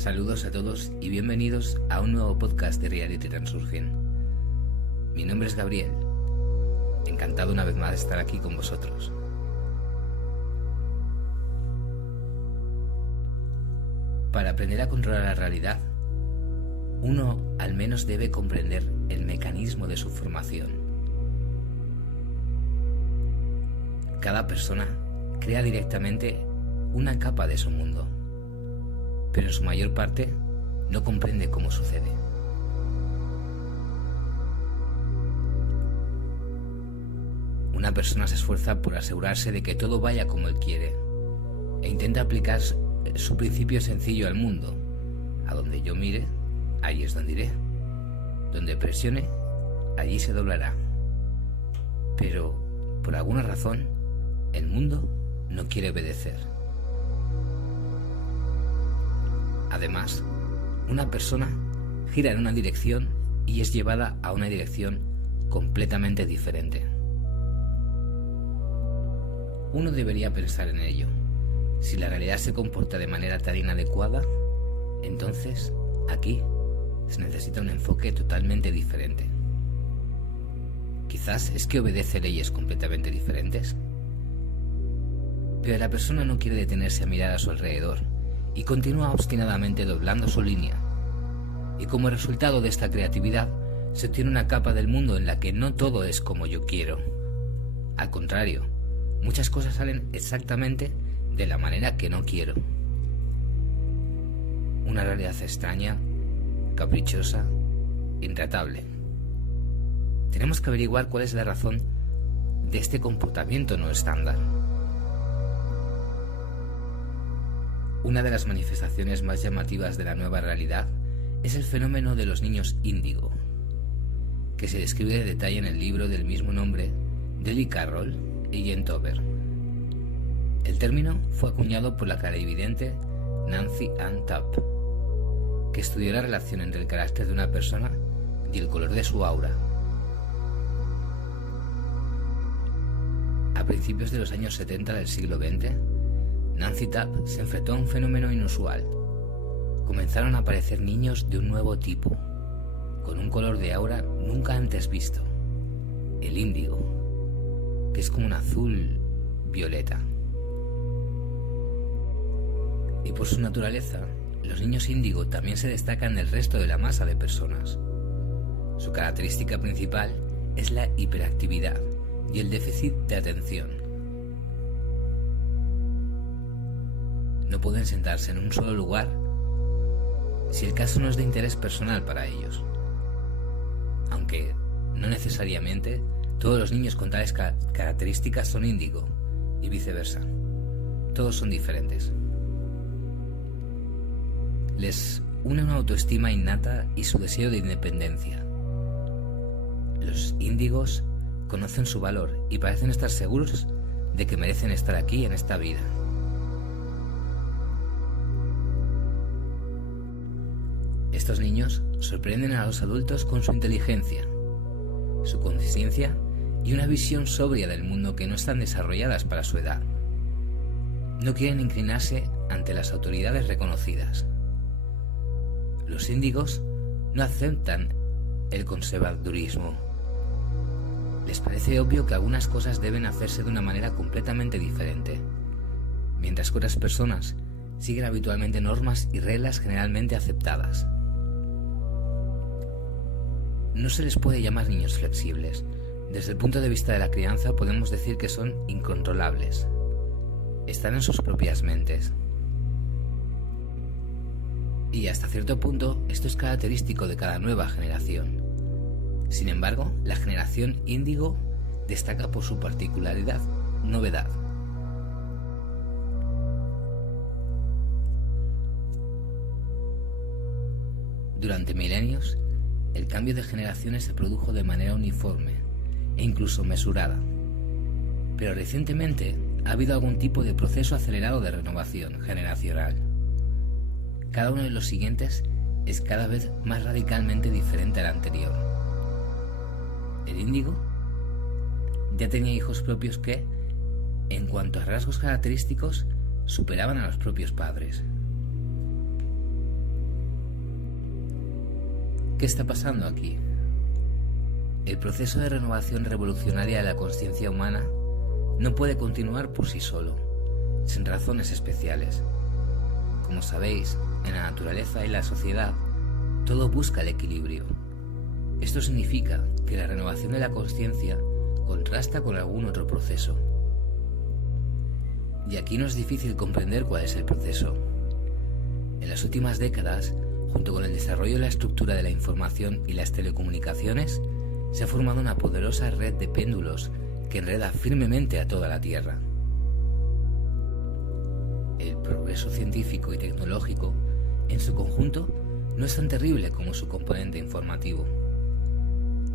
Saludos a todos y bienvenidos a un nuevo podcast de Reality Transurgen. Mi nombre es Gabriel, encantado una vez más de estar aquí con vosotros. Para aprender a controlar la realidad, uno al menos debe comprender el mecanismo de su formación. Cada persona crea directamente una capa de su mundo, pero en su mayor parte no comprende cómo sucede. Una persona se esfuerza por asegurarse de que todo vaya como él quiere e intenta aplicar su principio sencillo al mundo. A donde yo mire, allí es donde iré. Donde presione, allí se doblará. Pero, por alguna razón, el mundo no quiere obedecer. Además, una persona gira en una dirección y es llevada a una dirección completamente diferente. Uno debería pensar en ello. Si la realidad se comporta de manera tan inadecuada, entonces aquí se necesita un enfoque totalmente diferente. Quizás es que obedece leyes completamente diferentes. Pero la persona no quiere detenerse a mirar a su alrededor y continúa obstinadamente doblando su línea. Y como resultado de esta creatividad, se obtiene una capa del mundo en la que no todo es como yo quiero. Al contrario, muchas cosas salen exactamente de la manera que no quiero. Una realidad extraña, caprichosa, intratable. Tenemos que averiguar cuál es la razón de este comportamiento no estándar. Una de las manifestaciones más llamativas de la nueva realidad es el fenómeno de los niños índigo, que se describe de detalle en el libro del mismo nombre de Lee Carroll y Jen Tober. El término fue acuñado por la clarividente Nancy Ann Tapp, que estudió la relación entre el carácter de una persona y el color de su aura. A principios de los años 70 del siglo XX, Nancy Tapp se enfrentó a un fenómeno inusual. Comenzaron a aparecer niños de un nuevo tipo, con un color de aura nunca antes visto, el índigo, que es como un azul violeta. Y por su naturaleza, los niños índigo también se destacan del resto de la masa de personas. Su característica principal es la hiperactividad y el déficit de atención. No pueden sentarse en un solo lugar si el caso no es de interés personal para ellos. Aunque no necesariamente todos los niños con tales características son índigo y viceversa. Todos son diferentes. Les une una autoestima innata y su deseo de independencia. Los índigos conocen su valor y parecen estar seguros de que merecen estar aquí en esta vida. Estos niños sorprenden a los adultos con su inteligencia, su conciencia y una visión sobria del mundo que no están desarrolladas para su edad. No quieren inclinarse ante las autoridades reconocidas. Los índigos no aceptan el conservadurismo. Les parece obvio que algunas cosas deben hacerse de una manera completamente diferente, mientras que otras personas siguen habitualmente normas y reglas generalmente aceptadas. No se les puede llamar niños flexibles. Desde el punto de vista de la crianza podemos decir que son incontrolables. Están en sus propias mentes. Y hasta cierto punto esto es característico de cada nueva generación. Sin embargo, la generación índigo destaca por su particularidad, novedad. Durante milenios, el cambio de generaciones se produjo de manera uniforme e incluso mesurada. Pero recientemente ha habido algún tipo de proceso acelerado de renovación generacional. Cada uno de los siguientes es cada vez más radicalmente diferente al anterior. El índigo ya tenía hijos propios que, en cuanto a rasgos característicos, superaban a los propios padres. ¿Qué está pasando aquí? El proceso de renovación revolucionaria de la conciencia humana no puede continuar por sí solo, sin razones especiales. Como sabéis, en la naturaleza y la sociedad, todo busca el equilibrio. Esto significa que la renovación de la conciencia contrasta con algún otro proceso. Y aquí no es difícil comprender cuál es el proceso. En las últimas décadas, junto con el desarrollo de la estructura de la información y las telecomunicaciones, se ha formado una poderosa red de péndulos que enreda firmemente a toda la Tierra. El progreso científico y tecnológico, en su conjunto, no es tan terrible como su componente informativo,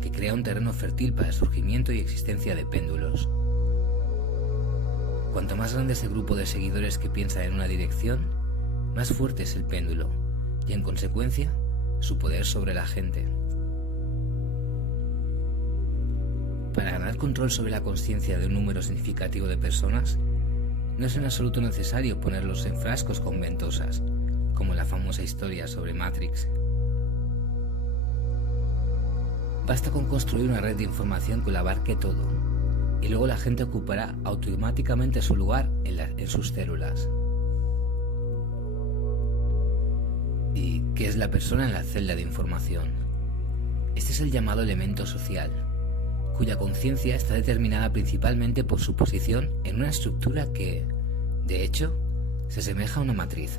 que crea un terreno fértil para el surgimiento y existencia de péndulos. Cuanto más grande es el grupo de seguidores que piensa en una dirección, más fuerte es el péndulo y, en consecuencia, su poder sobre la gente. Para ganar control sobre la conciencia de un número significativo de personas, no es en absoluto necesario ponerlos en frascos con ventosas, como la famosa historia sobre Matrix. Basta con construir una red de información que lo abarque todo, y luego la gente ocupará automáticamente su lugar en sus células. ¿Y qué es la persona en la celda de información? Este es el llamado elemento social, cuya conciencia está determinada principalmente por su posición en una estructura que, de hecho, se asemeja a una matriz.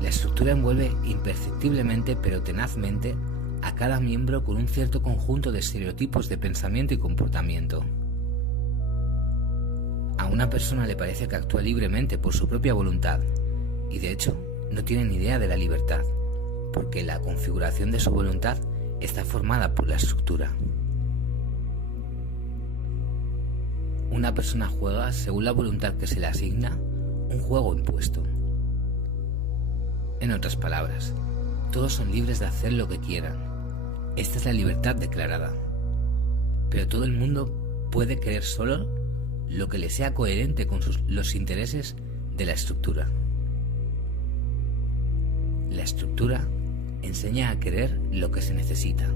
La estructura envuelve imperceptiblemente pero tenazmente a cada miembro con un cierto conjunto de estereotipos de pensamiento y comportamiento. A una persona le parece que actúa libremente por su propia voluntad y, de hecho, no tiene ni idea de la libertad, porque la configuración de su voluntad está formada por la estructura. Una persona juega, según la voluntad que se le asigna, un juego impuesto. En otras palabras, todos son libres de hacer lo que quieran. Esta es la libertad declarada. Pero todo el mundo puede querer solo lo que le sea coherente con los intereses de la estructura. La estructura enseña a querer lo que se necesita.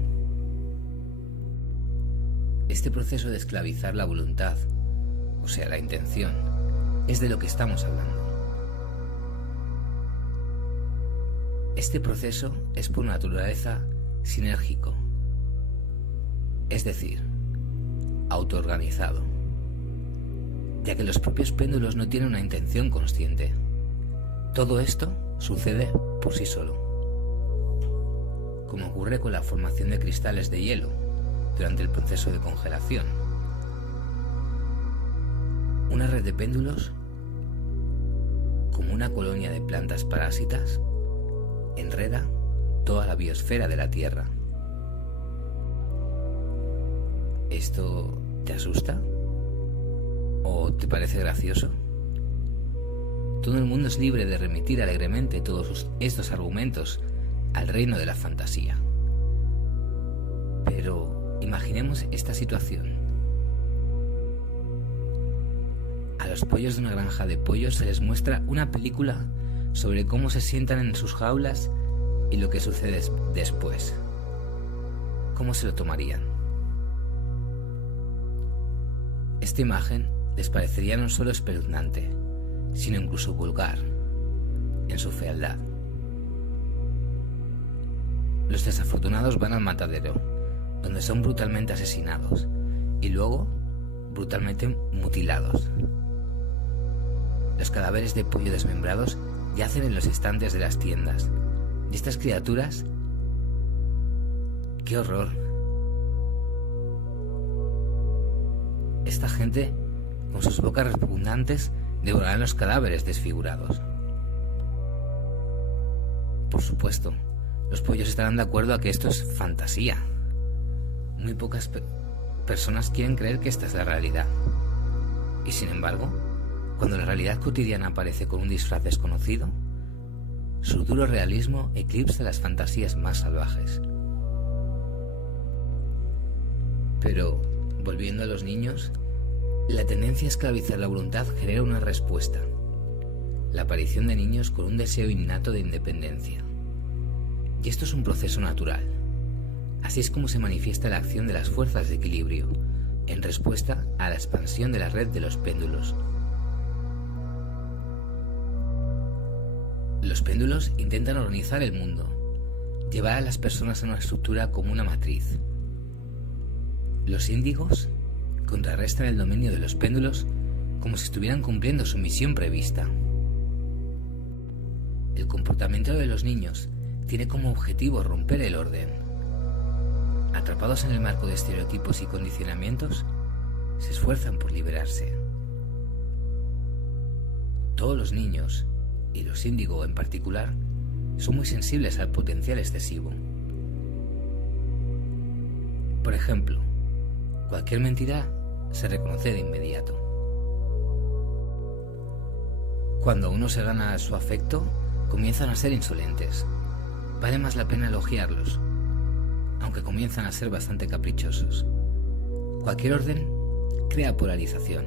Este proceso de esclavizar la voluntad, o sea, la intención, es de lo que estamos hablando. Este proceso es por naturaleza sinérgico, es decir, autoorganizado, ya que los propios péndulos no tienen una intención consciente. Todo esto sucede por sí solo, como ocurre con la formación de cristales de hielo durante el proceso de congelación. Una red de péndulos, como una colonia de plantas parásitas, enreda toda la biosfera de la Tierra. ¿Esto te asusta? ¿O te parece gracioso? Todo el mundo es libre de remitir alegremente todos estos argumentos al reino de la fantasía. Pero imaginemos esta situación. A los pollos de una granja de pollos se les muestra una película sobre cómo se sientan en sus jaulas y lo que sucede después. ¿Cómo se lo tomarían? Esta imagen les parecería no solo espeluznante, sino incluso vulgar en su fealdad. Los desafortunados van al matadero, donde son brutalmente asesinados y luego brutalmente mutilados. Los cadáveres de pollo desmembrados yacen en los estantes de las tiendas. Y estas criaturas, ¡qué horror! Esta gente, con sus bocas repugnantes, devorarán los cadáveres desfigurados. Por supuesto, los pollos estarán de acuerdo a que esto es fantasía. Muy pocas personas quieren creer que esta es la realidad. Y sin embargo, cuando la realidad cotidiana aparece con un disfraz desconocido, su duro realismo eclipsa las fantasías más salvajes. Pero, volviendo a los niños, la tendencia a esclavizar la voluntad genera una respuesta: la aparición de niños con un deseo innato de independencia. Y esto es un proceso natural. Así es como se manifiesta la acción de las fuerzas de equilibrio, en respuesta a la expansión de la red de los péndulos. Los péndulos intentan organizar el mundo, llevar a las personas a una estructura como una matriz. Los índigos contrarrestan el dominio de los péndulos como si estuvieran cumpliendo su misión prevista. El comportamiento de los niños tiene como objetivo romper el orden. Atrapados en el marco de estereotipos y condicionamientos, se esfuerzan por liberarse. Todos los niños, y los índigo en particular, son muy sensibles al potencial excesivo. Por ejemplo, cualquier mentira se reconoce de inmediato. Cuando uno se gana su afecto, comienzan a ser insolentes. Vale más la pena elogiarlos, aunque comienzan a ser bastante caprichosos. Cualquier orden crea polarización,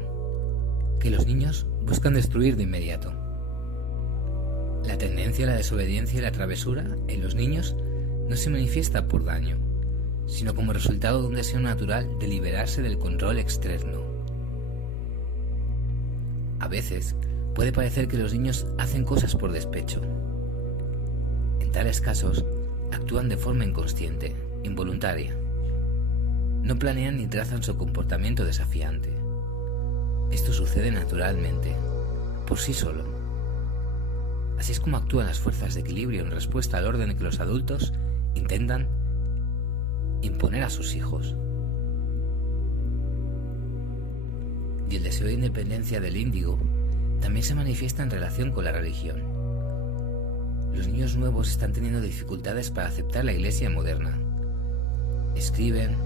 que los niños buscan destruir de inmediato. La tendencia a la desobediencia y la travesura en los niños no se manifiesta por daño, sino como resultado de un deseo natural de liberarse del control externo. A veces puede parecer que los niños hacen cosas por despecho. En tales casos, actúan de forma inconsciente, involuntaria. No planean ni trazan su comportamiento desafiante. Esto sucede naturalmente, por sí solo. Así es como actúan las fuerzas de equilibrio en respuesta al orden que los adultos intentan imponer a sus hijos. Y el deseo de independencia del índigo también se manifiesta en relación con la religión. Los niños nuevos están teniendo dificultades para aceptar la iglesia moderna. Escriben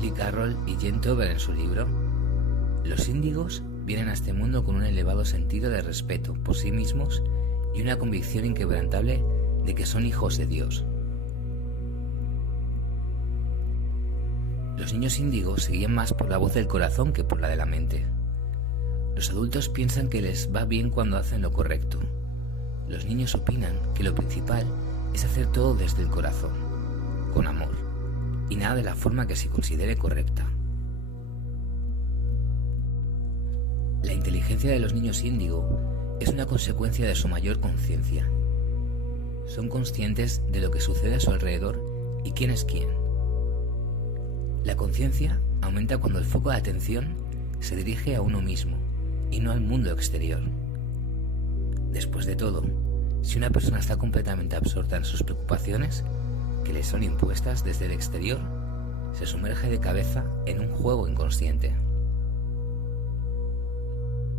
Lee Carroll y Jane Tover en su libro: los índigos vienen a este mundo con un elevado sentido de respeto por sí mismos y una convicción inquebrantable de que son hijos de Dios. Los niños índigos se guían más por la voz del corazón que por la de la mente. Los adultos piensan que les va bien cuando hacen lo correcto. Los niños opinan que lo principal es hacer todo desde el corazón, con amor, y nada de la forma que se considere correcta. La inteligencia de los niños índigo es una consecuencia de su mayor conciencia. Son conscientes de lo que sucede a su alrededor y quién es quién. La conciencia aumenta cuando el foco de atención se dirige a uno mismo y no al mundo exterior. Después de todo, si una persona está completamente absorta en sus preocupaciones, que le son impuestas desde el exterior, se sumerge de cabeza en un juego inconsciente.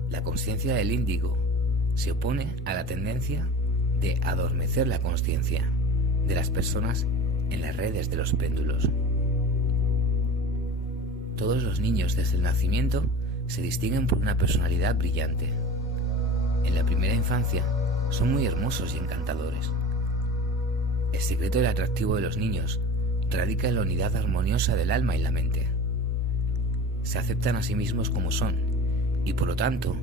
La conciencia del índigo se opone a la tendencia de adormecer la conciencia de las personas en las redes de los péndulos. Todos los niños desde el nacimiento se distinguen por una personalidad brillante. En la primera infancia son muy hermosos y encantadores. El secreto del atractivo de los niños radica en la unidad armoniosa del alma y la mente. Se aceptan a sí mismos como son, y por lo tanto,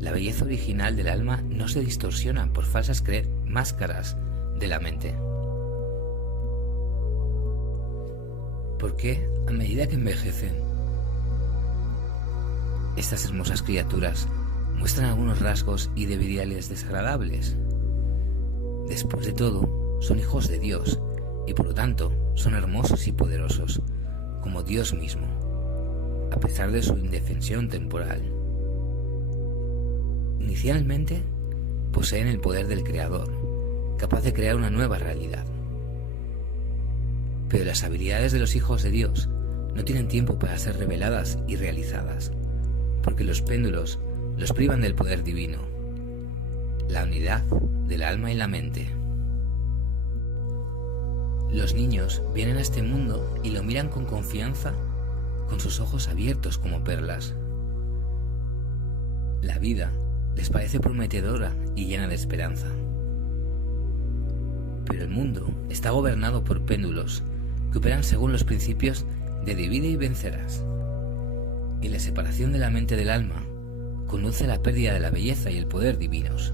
la belleza original del alma no se distorsiona por falsas máscaras de la mente. ¿Por qué, a medida que envejecen, estas hermosas criaturas muestran algunos rasgos y debilidades desagradables? Después de todo, son hijos de Dios y por lo tanto son hermosos y poderosos, como Dios mismo, a pesar de su indefensión temporal. Inicialmente, poseen el poder del Creador, capaz de crear una nueva realidad. Pero las habilidades de los hijos de Dios no tienen tiempo para ser reveladas y realizadas, porque los péndulos los privan del poder divino, la unidad del alma y la mente. Los niños vienen a este mundo y lo miran con confianza, con sus ojos abiertos como perlas. La vida les parece prometedora y llena de esperanza. Pero el mundo está gobernado por péndulos que operan según los principios de divide y vencerás. Y la separación de la mente del alma conduce a la pérdida de la belleza y el poder divinos.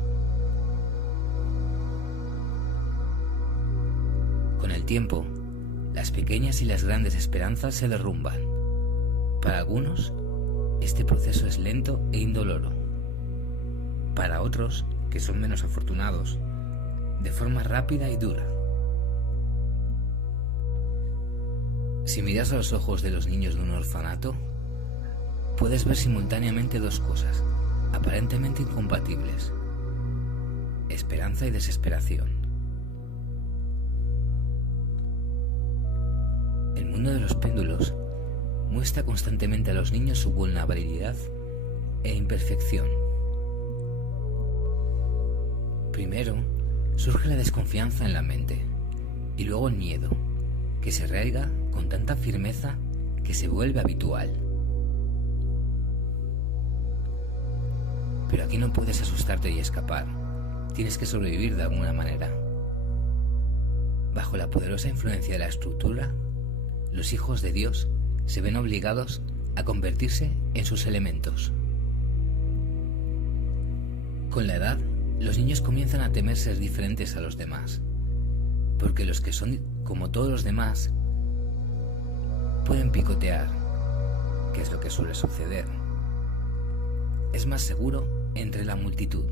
tiempo, las pequeñas y las grandes esperanzas se derrumban. Para algunos, este proceso es lento e indoloro. Para otros, que son menos afortunados, de forma rápida y dura. Si miras a los ojos de los niños de un orfanato, puedes ver simultáneamente dos cosas, aparentemente incompatibles: esperanza y desesperación. El mundo de los péndulos muestra constantemente a los niños su vulnerabilidad e imperfección. Primero, surge la desconfianza en la mente y luego el miedo, que se arraiga con tanta firmeza que se vuelve habitual. Pero aquí no puedes asustarte y escapar, tienes que sobrevivir de alguna manera. Bajo la poderosa influencia de la estructura, los hijos de Dios se ven obligados a convertirse en sus elementos. Con la edad, los niños comienzan a temer ser diferentes a los demás, porque los que son como todos los demás pueden picotear, que es lo que suele suceder. Es más seguro entre la multitud,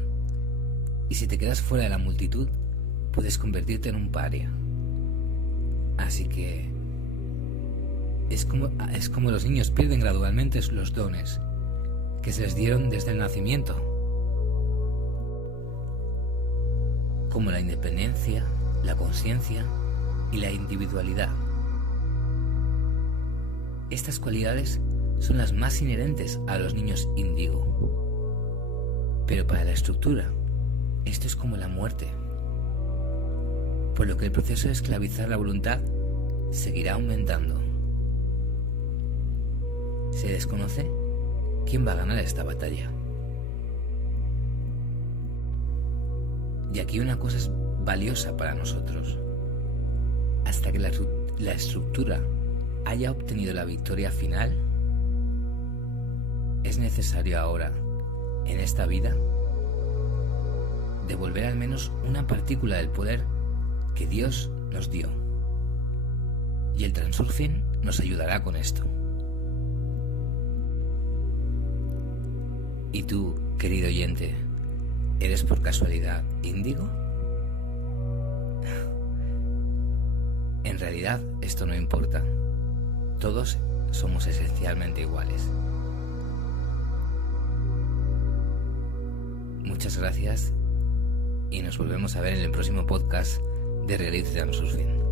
y si te quedas fuera de la multitud, puedes convertirte en un paria. Así que es como los niños pierden gradualmente los dones que se les dieron desde el nacimiento, como la independencia, la conciencia y la individualidad. Estas cualidades son las más inherentes a los niños índigo. Pero para la estructura, esto es como la muerte, por lo que el proceso de esclavizar la voluntad seguirá aumentando. Se desconoce quién va a ganar esta batalla. Y aquí una cosa es valiosa para nosotros. Hasta que la estructura haya obtenido la victoria final, es necesario ahora, en esta vida, devolver al menos una partícula del poder que Dios nos dio. Y el Transurfing nos ayudará con esto. ¿Y tú, querido oyente, eres por casualidad índigo? En realidad, esto no importa. Todos somos esencialmente iguales. Muchas gracias y nos volvemos a ver en el próximo podcast de Reality Transurfing.